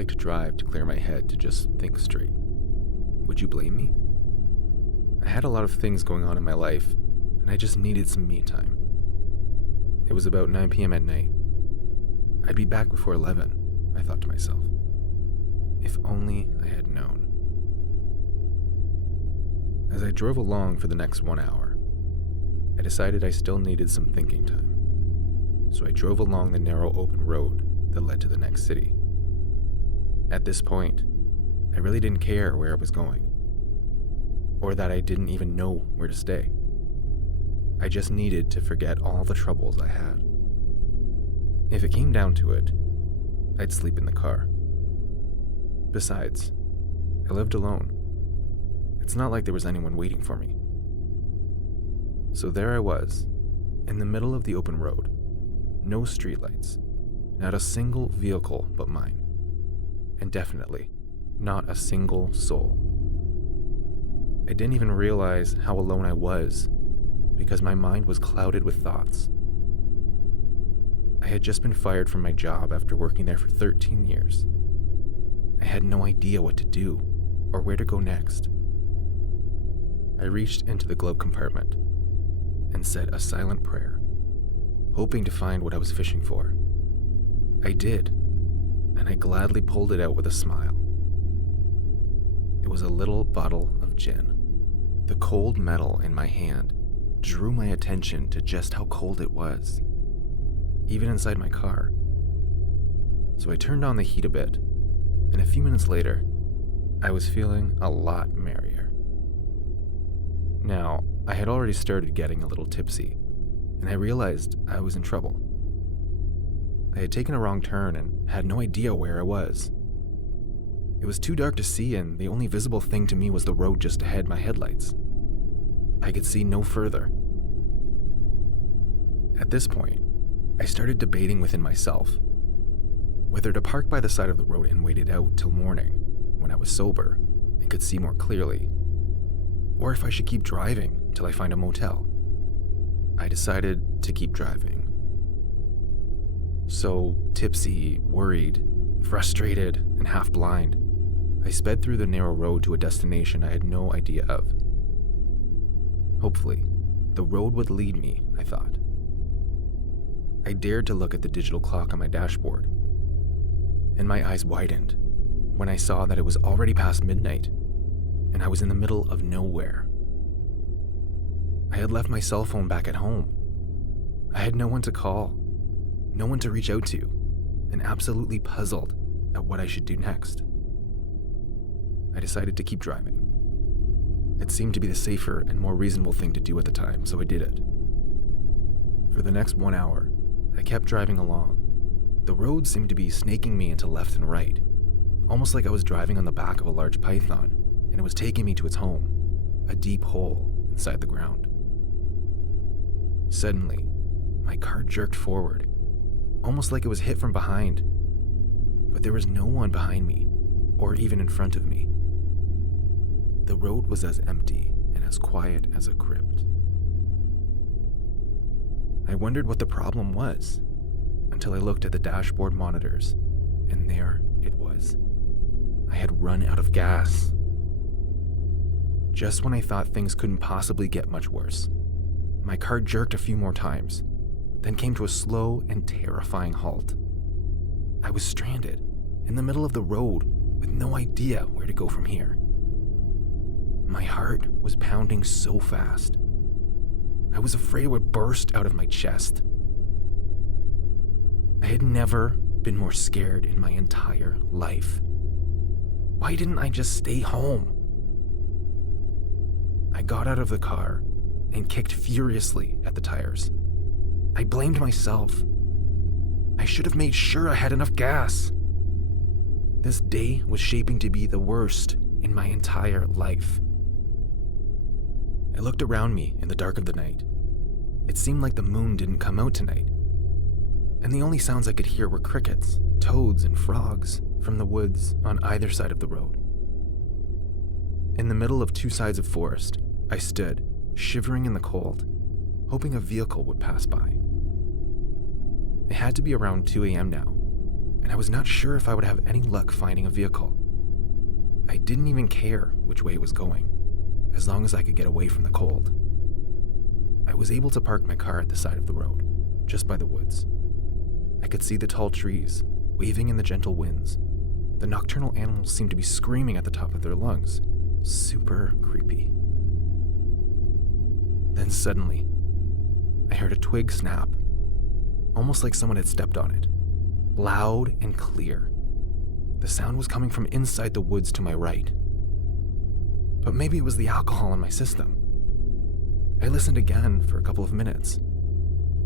like to drive to clear my head to just think straight. Would you blame me? I had a lot of things going on in my life, and I just needed some me time. It was about 9 p.m. at night. I'd be back before 11, I thought to myself. If only I had known. As I drove along for the next 1 hour, I decided I still needed some thinking time. So I drove along the narrow open road that led to the next city. At this point, I really didn't care where I was going, or that I didn't even know where to stay. I just needed to forget all the troubles I had. If it came down to it, I'd sleep in the car. Besides, I lived alone. It's not like there was anyone waiting for me. So there I was, in the middle of the open road. No streetlights, not a single vehicle but mine, and definitely not a single soul. I didn't even realize how alone I was because my mind was clouded with thoughts. I had just been fired from my job after working there for 13 years. I had no idea what to do or where to go next. I reached into the glove compartment and said a silent prayer, hoping to find what I was fishing for. I did, and I gladly pulled it out with a smile. It was a little bottle of gin. The cold metal in my hand drew my attention to just how cold it was, even inside my car. So I turned on the heat a bit, and a few minutes later, I was feeling a lot merrier. Now, I had already started getting a little tipsy, and I realized I was in trouble. I had taken a wrong turn and had no idea where I was. It was too dark to see, and the only visible thing to me was the road just ahead, my headlights. I could see no further. At this point, I started debating within myself whether to park by the side of the road and wait it out till morning, when I was sober and could see more clearly, or if I should keep driving till I find a motel. I decided to keep driving. So, tipsy, worried, frustrated, and half blind, I sped through the narrow road to a destination I had no idea of. Hopefully, the road would lead me, I thought. I dared to look at the digital clock on my dashboard, and my eyes widened when I saw that it was already past midnight, and I was in the middle of nowhere. I had left my cell phone back at home. I had no one to call, no one to reach out to, and absolutely puzzled at what I should do next. I decided to keep driving. It seemed to be the safer and more reasonable thing to do at the time, so I did it. For the next 1 hour, I kept driving along. The road seemed to be snaking me into left and right, almost like I was driving on the back of a large python, and it was taking me to its home, a deep hole inside the ground. Suddenly, my car jerked forward, almost like it was hit from behind, but there was no one behind me, or even in front of me. The road was as empty and as quiet as a crypt. I wondered what the problem was, until I looked at the dashboard monitors, and there it was. I had run out of gas. Just when I thought things couldn't possibly get much worse, my car jerked a few more times, then came to a slow and terrifying halt. I was stranded in the middle of the road with no idea where to go from here. My heart was pounding so fast. I was afraid it would burst out of my chest. I had never been more scared in my entire life. Why didn't I just stay home? I got out of the car and kicked furiously at the tires. I blamed myself. I should have made sure I had enough gas. This day was shaping to be the worst in my entire life. I looked around me in the dark of the night. It seemed like the moon didn't come out tonight, and the only sounds I could hear were crickets, toads, and frogs from the woods on either side of the road. In the middle of two sides of forest, I stood, shivering in the cold, hoping a vehicle would pass by. It had to be around 2 a.m. now, and and I was not sure if I would have any luck finding a vehicle. I didn't even care which way it was going, as long as I could get away from the cold. I was able to park my car at the side of the road, just by the woods. I could see the tall trees, waving in the gentle winds. The nocturnal animals seemed to be screaming at the top of their lungs. Super creepy. Then suddenly, I heard a twig snap, almost like someone had stepped on it, loud and clear. The sound was coming from inside the woods to my right. But maybe it was the alcohol in my system. I listened again for a couple of minutes.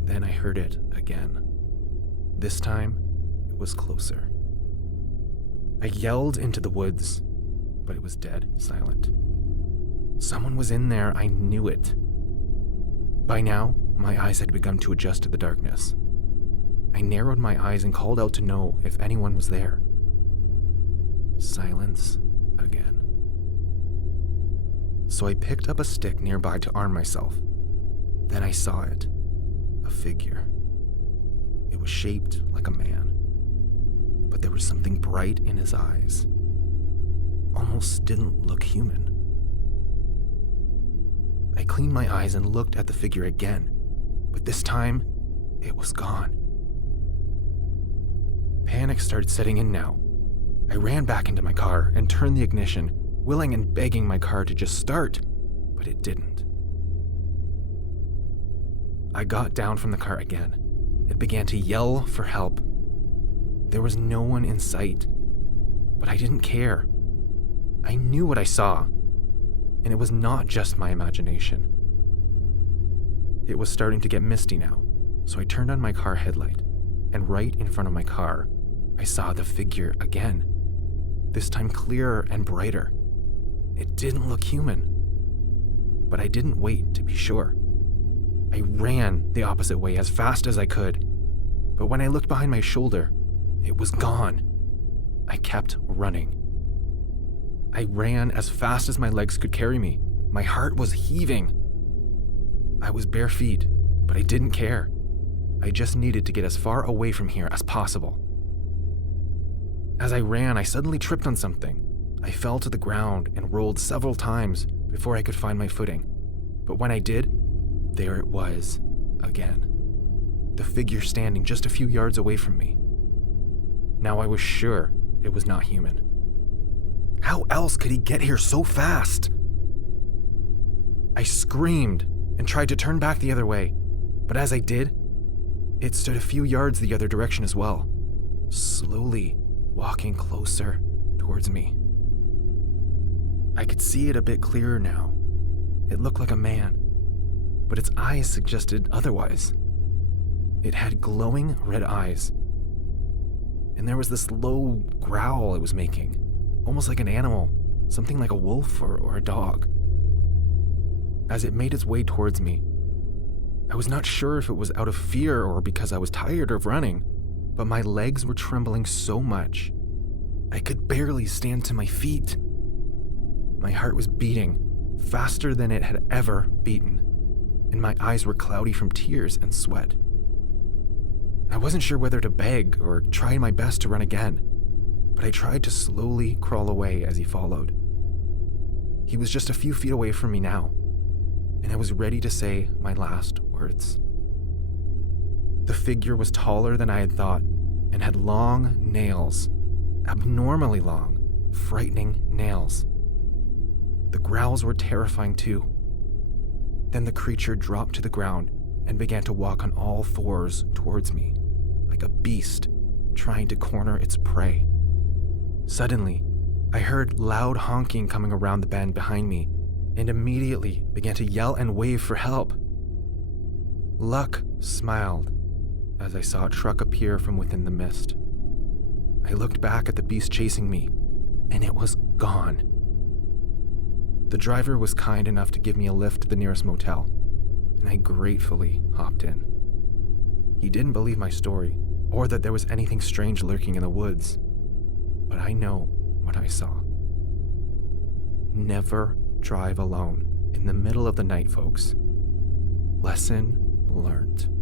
Then I heard it again. This time, it was closer. I yelled into the woods, but it was dead silent. Someone was in there, I knew it. By now, my eyes had begun to adjust to the darkness. I narrowed my eyes and called out to know if anyone was there. Silence again. So I picked up a stick nearby to arm myself. Then I saw it. A figure. It was shaped like a man, but there was something bright in his eyes. Almost didn't look human. I cleaned my eyes and looked at the figure again, but this time, it was gone. Panic started setting in now. I ran back into my car and turned the ignition, willing and begging my car to just start, but it didn't. I got down from the car again and began to yell for help. There was no one in sight, but I didn't care. I knew what I saw, and it was not just my imagination. It was starting to get misty now, so I turned on my car headlight, and right in front of my car, I saw the figure again, this time clearer and brighter. It didn't look human, but I didn't wait to be sure. I ran the opposite way as fast as I could, but when I looked behind my shoulder, it was gone. I kept running. I ran as fast as my legs could carry me. My heart was heaving. I was bare feet, but I didn't care. I just needed to get as far away from here as possible. As I ran, I suddenly tripped on something. I fell to the ground and rolled several times before I could find my footing. But when I did, there it was, again. The figure standing just a few yards away from me. Now I was sure it was not human. How else could he get here so fast? I screamed and tried to turn back the other way, but as I did, it stood a few yards the other direction as well, slowly walking closer towards me. I could see it a bit clearer now. It looked like a man, but its eyes suggested otherwise. It had glowing red eyes, and there was this low growl it was making, almost like an animal, something like a wolf or a dog. As it made its way towards me, I was not sure if it was out of fear or because I was tired of running, but my legs were trembling so much, I could barely stand to my feet. My heart was beating faster than it had ever beaten, and my eyes were cloudy from tears and sweat. I wasn't sure whether to beg or try my best to run again, but I tried to slowly crawl away as he followed. He was just a few feet away from me now, and I was ready to say my last words. The figure was taller than I had thought and had long nails, abnormally long, frightening nails. The growls were terrifying too. Then the creature dropped to the ground and began to walk on all fours towards me, like a beast trying to corner its prey. Suddenly, I heard loud honking coming around the bend behind me and immediately began to yell and wave for help. Luck smiled as I saw a truck appear from within the mist. I looked back at the beast chasing me, and it was gone. The driver was kind enough to give me a lift to the nearest motel, and I gratefully hopped in. He didn't believe my story, or that there was anything strange lurking in the woods, but I know what I saw. Never drive alone in the middle of the night, folks. Lesson learned.